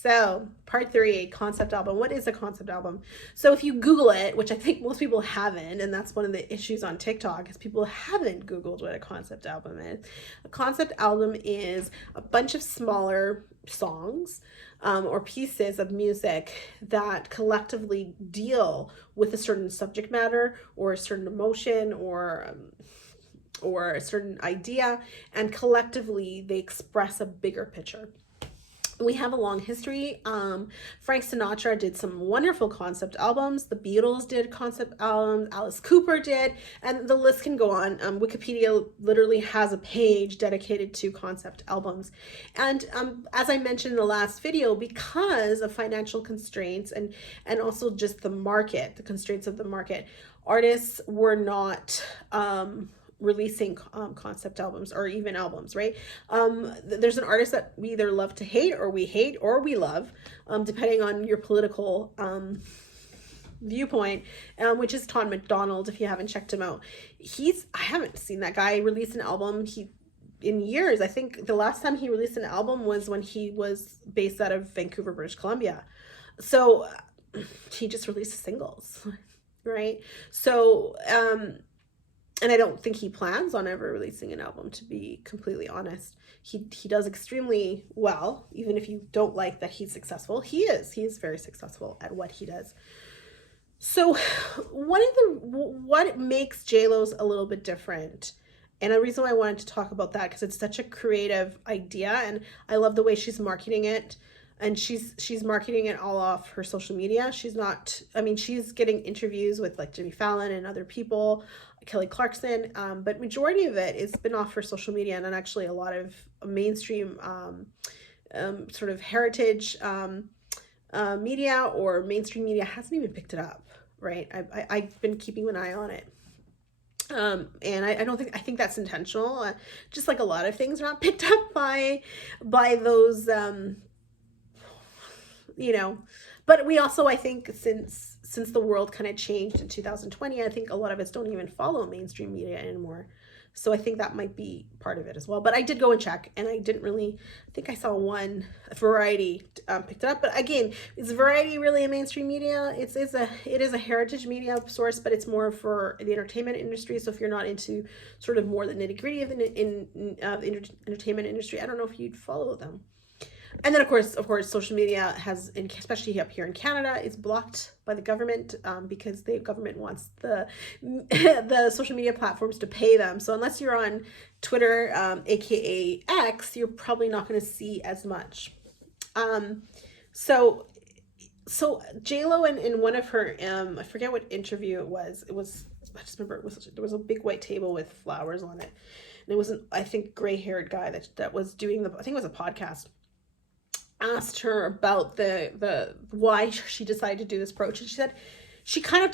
So, part 3, concept album. What is a concept album? So, if you Google it, which I think most people haven't, and that's one of the issues on TikTok, is people haven't Googled what a concept album is. A concept album is a bunch of smaller songs or pieces of music that collectively deal with a certain subject matter or a certain emotion or a certain idea, and collectively they express a bigger picture. We have a long history. Frank Sinatra did some wonderful concept albums. The Beatles did concept albums. Alice Cooper did, and the list can go on. Wikipedia literally has a page dedicated to concept albums. And as I mentioned in the last video, because of financial constraints and also just the market, the constraints of the market, artists were not releasing concept albums or even albums, right? There's an artist that we either love to hate or we love, depending on your political viewpoint, which is Tom McDonald. If you haven't checked him out, I haven't seen that guy release an album in years. I think the last time he released an album was when he was based out of Vancouver, British Columbia. So he just released singles, right? So and I don't think he plans on ever releasing an album, to be completely honest. He does extremely well, even if you don't like that he's successful. He is very successful at what he does. So what makes JLo's a little bit different, and the reason why I wanted to talk about that, because it's such a creative idea, and I love the way she's marketing it. And she's marketing it all off her social media. She's getting interviews with like Jimmy Fallon and other people, Kelly Clarkson, but majority of it has been off her social media, and actually a lot of mainstream sort of heritage media or mainstream media hasn't even picked it up, right? I've been keeping an eye on it. And I think that's intentional. Just like a lot of things are not picked up by those but we also, I think, since the world kind of changed in 2020, I think a lot of us don't even follow mainstream media anymore. So I think that might be part of it as well. But I did go and check, and I think I saw one Variety picked it up. But again, is Variety really a mainstream media? It is a heritage media source, but it's more for the entertainment industry. So if you're not into sort of more the nitty gritty of the entertainment industry, I don't know if you'd follow them. And then, of course, social media has, especially up here in Canada, is blocked by the government because the government wants the social media platforms to pay them. So unless you're on Twitter, aka X, you're probably not going to see as much. So JLo in one of her, I forget what interview it was. I just remember there was a big white table with flowers on it, and it was I think gray-haired guy that was doing I think it was a podcast. Asked her about the why she decided to do this approach, and she said she kind of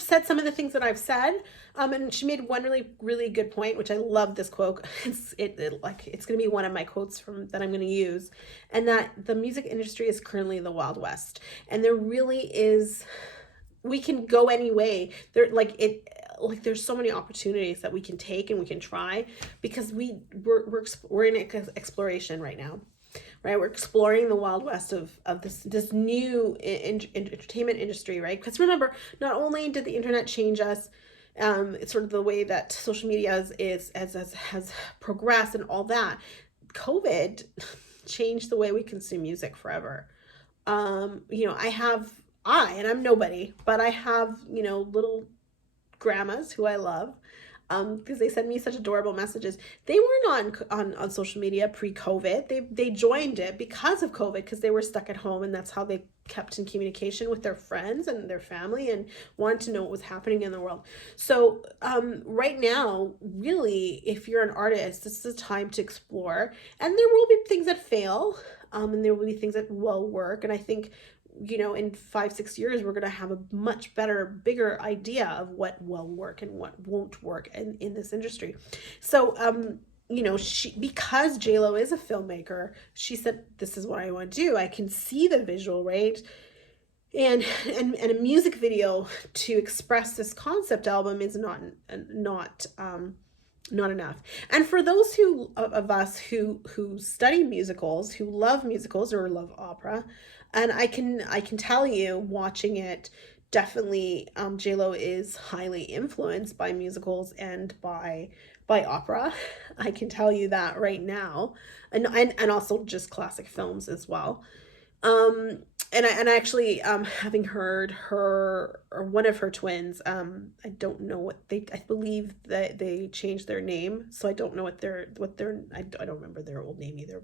said some of the things that I've said, and she made one really, really good point, which I love this quote. It's going to be one of my quotes that I'm going to use, and that the music industry is currently the Wild West, and there really is. We can go any way. There's so many opportunities that we can take and we can try, because we're in exploration right now. Right, we're exploring the Wild West of this new entertainment industry, right? Because remember, not only did the internet change us, it's sort of the way that social media has progressed and all that. COVID changed the way we consume music forever. And I'm nobody, but I have little grandmas who I love. Because they send me such adorable messages. They weren't on social media pre-COVID. They joined it because of COVID, because they were stuck at home, and that's how they kept in communication with their friends and their family and wanted to know what was happening in the world. So right now, really, if you're an artist, this is a time to explore, and there will be things that fail, and there will be things that will work. And I think in 5-6 years, we're going to have a much bigger idea of what will work and what won't work in this industry. So, because JLo is a filmmaker, she said, this is what I want to do. I can see the visual, right? And a music video to express this concept album is not Not enough. And for those who of us who study musicals, who love musicals or love opera, and I can tell you watching it, definitely J-Lo is highly influenced by musicals and by opera. I can tell you that right now. And also just classic films as well. Um, and I actually, having heard her or one of her twins, I don't know what I believe that they changed their name, so I don't know I don't remember their old name either,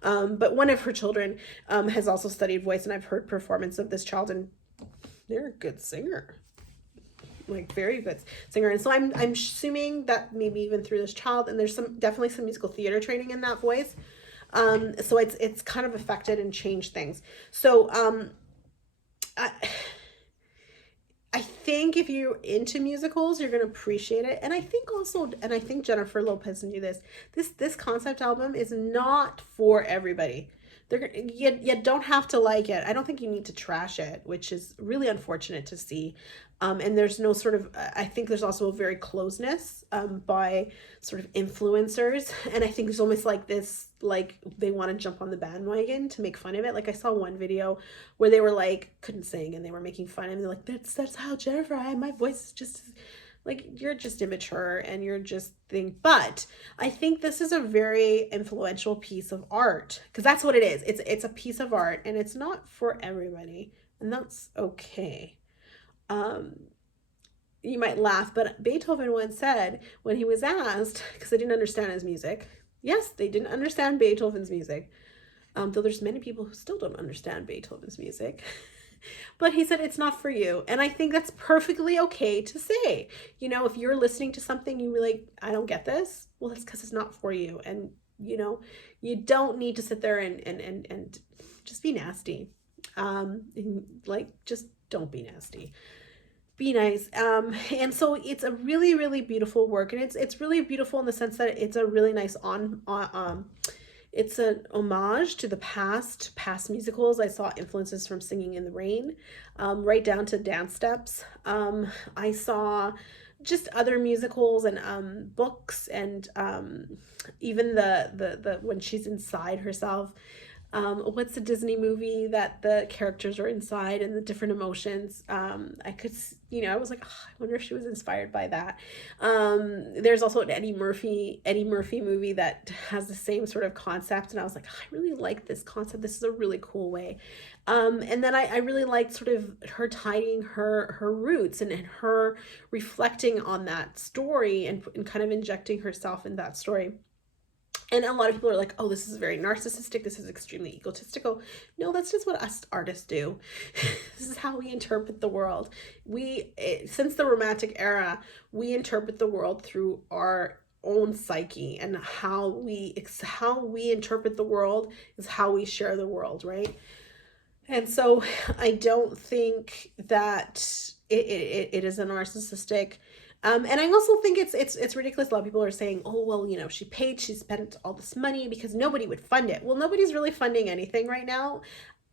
but one of her children, has also studied voice, and I've heard performance of this child, and they're a good singer, like very good singer. And so I'm assuming that maybe even through this child, and there's definitely some musical theater training in that voice. So it's kind of affected and changed things. So I I think if you're into musicals, you're gonna appreciate it. And I think also, and I think Jennifer Lopez knew this. This concept album is not for everybody. You don't have to like it. I don't think you need to trash it, which is really unfortunate to see. And there's no sort of, I think there's also a very closeness, by sort of influencers. And I think there's almost like this, like they want to jump on the bandwagon to make fun of it. Like I saw one video where they were like, couldn't sing, and they were making fun of him. They're like, that's how Jennifer, my voice is just like, you're just immature and you're just thing. But I think this is a very influential piece of art, because that's what it is. It's a piece of art, and it's not for everybody, and that's okay. Um, you might laugh, but Beethoven once said, when he was asked, because they didn't understand his music, yes, they didn't understand Beethoven's music, though there's many people who still don't understand Beethoven's music. But he said it's not for you. And I think that's perfectly okay to say. If you're listening to something, you really, I don't get this. Well, that's because it's not for you. And, you don't need to sit there and just be nasty. Like, just don't be nasty. Be nice. And so it's a really, really beautiful work. And it's really beautiful in the sense that it's a really nice it's an homage to the past musicals. I saw influences from Singing in the Rain, right down to dance steps. I saw just other musicals and books, and even the when she's inside herself. What's the Disney movie that the characters are inside and the different emotions? I could, I was like, oh, I wonder if she was inspired by that. There's also an Eddie Murphy movie that has the same sort of concept, and I was like, oh, I really like this concept. This is a really cool way. And then I really liked sort of her tying her roots, and her reflecting on that story, and kind of injecting herself in that story. And a lot of people are like, oh, this is very narcissistic. This is extremely egotistical. No, that's just what us artists do. This is how we interpret the world. Since the Romantic era, we interpret the world through our own psyche, and how we interpret the world is how we share the world, right? And so I don't think that it is a narcissistic. And I also think it's ridiculous. A lot of people are saying, oh, well, she spent all this money because nobody would fund it. Well, nobody's really funding anything right now.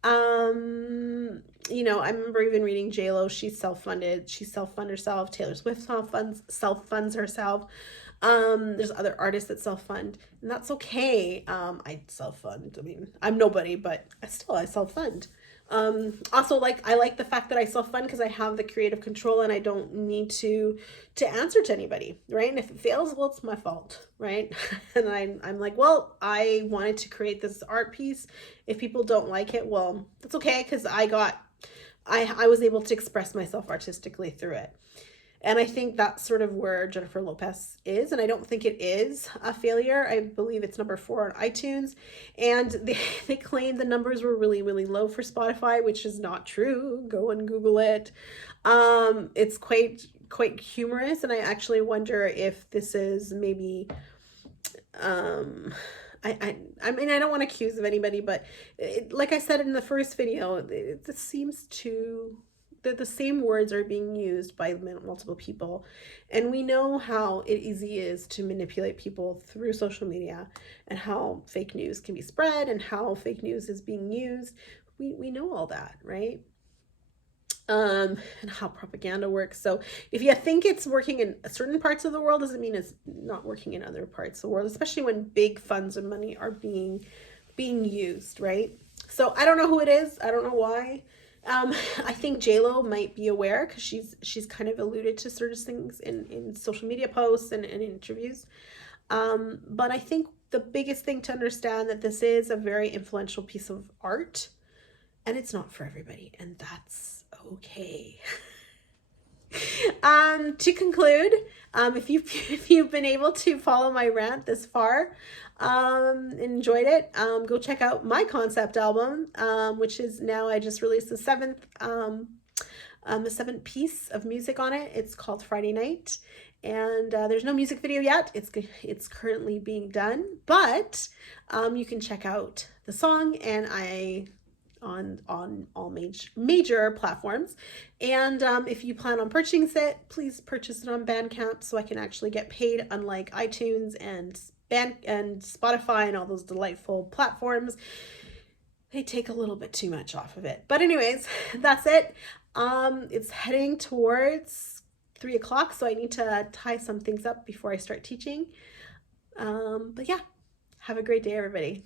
I remember even reading J-Lo, she's self-funded. She self-funds herself. Taylor Swift self-funds herself. There's other artists that self-fund, and that's okay. I self-fund. I mean, I'm nobody, but I self-fund. Also, like, I like the fact that I self-fund because I have the creative control, and I don't need to answer to anybody, right? And if it fails, well, it's my fault, right? And I'm like, well, I wanted to create this art piece. If people don't like it, well, that's okay, because I was able to express myself artistically through it. And I think that's sort of where Jennifer Lopez is. And I don't think it is a failure. I believe it's number 4 on iTunes. And they claim the numbers were really, really low for Spotify, which is not true. Go and Google it. It's quite humorous. And I actually wonder if this is maybe, I mean, I don't want to accuse of anybody, but like I said in the first video, it seems to... the same words are being used by multiple people, and we know how easy it is to manipulate people through social media, and how fake news can be spread, and how fake news is being used. We know all that, right? and how propaganda works. So if you think it's working in certain parts of the world, doesn't mean it's not working in other parts of the world, especially when big funds of money are being used, right? So I don't know who it is. I don't know why. I think JLo might be aware because she's kind of alluded to certain things in social media posts and interviews. But I think the biggest thing to understand that this is a very influential piece of art, and it's not for everybody, and that's okay. To conclude, if you've been able to follow my rant this far, enjoyed it, go check out my concept album, which is now, I just released the seventh piece of music on it. It's called Friday Night, and there's no music video yet. It's currently being done, but you can check out the song, and I on all major platforms. And if you plan on purchasing it, please purchase it on Bandcamp so I can actually get paid, unlike iTunes and Spotify and all those delightful platforms. They take a little bit too much off of it. But anyways, that's it. It's heading towards 3 o'clock, so I need to tie some things up before I start teaching. But yeah, have a great day, everybody.